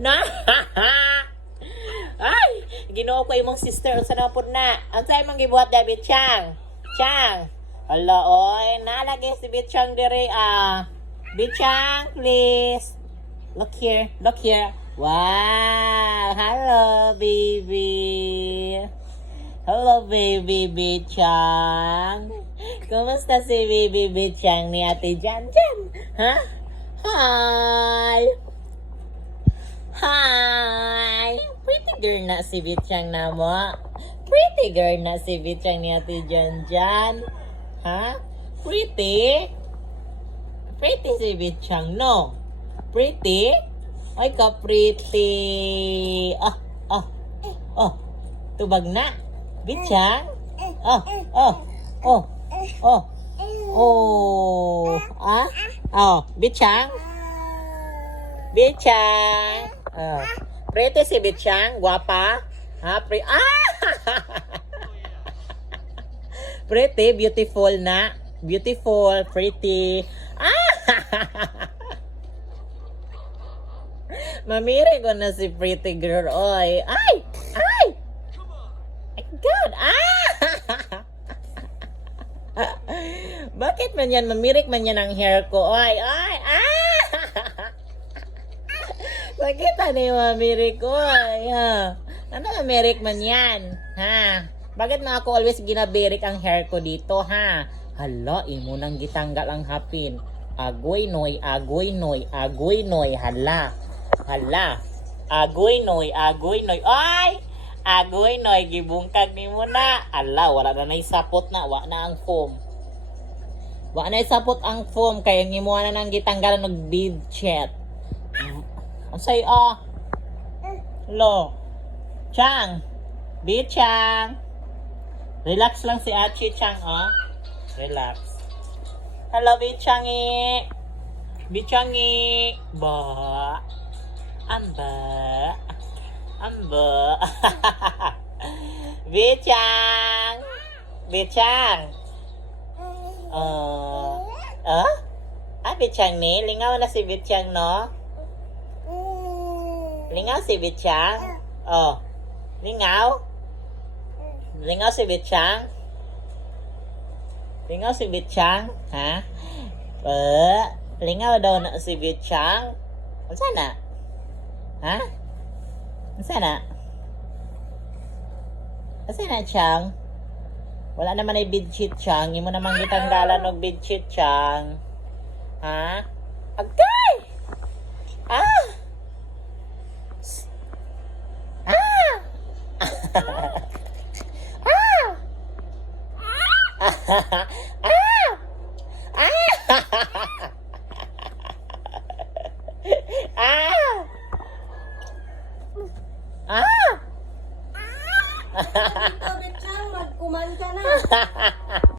Na? Ay, Ginoo ko imong sister unsa na pud na. Unsay imong gibuhat David Chang? Chang. Hala oy, nalagay si Bitchang dire Bitchang, please. Look here, look here. Wow, hello baby. Hello baby Bitchang. Kumusta si baby Bitchang ni Ate Jan Jan? Ha? Hi. Hi! Pretty girl na si Bitchang na mo. Pretty girl na si Bitchang ni Ate Jan Jan. Ha? Pretty? Pretty si Bitchang, no? Pretty? Ay ka pretty. Tubag na. Bitchang? Bitchang? Bitchang? Pretty si Bitchang? Guwapa? Ha? Pretty, beautiful na. Beautiful, pretty. Mamiri ko na si pretty girl. Oy. Ay! My God! Bakit man yan? Mamirik man yan ang hair ko. Oy! Bakit ano yung mamirik ko? Ha? Ano mamirik man yan? Ha? Bakit na ako always ginabirik ang hair ko dito, ha? Hala, imo nang gitanggal ang hapin. Agoy noy, hala. Agoy noy. Ay! Agoy noy, gibungkag ni mo na. Ala, wala na naisapot na. Wa na ang foam. Wa na isapot ang foam. Kaya ngimuha na nang gitanggalan ng bead chat. Say, Lo. Chang. Bitchang. Relax lang si Achi Chang, Relax. Hello, Bitchangi. Bitchangi. Amba. Bitchang. Bitchang ni. Lingaw na si Bitchang, no? Lingaw si Bitchang? Lingaw? Lingaw si Bitchang? Lingaw si Bitchang? Ha? Lingaw daw na si Bitchang? Unsa na? Ha? Unsa na? Unsa na, Chang? Wala naman ay bedsheet, Chang. Imo namang gitanggalan og bedsheet, Chang. Ha? Agay! Magkumanta na.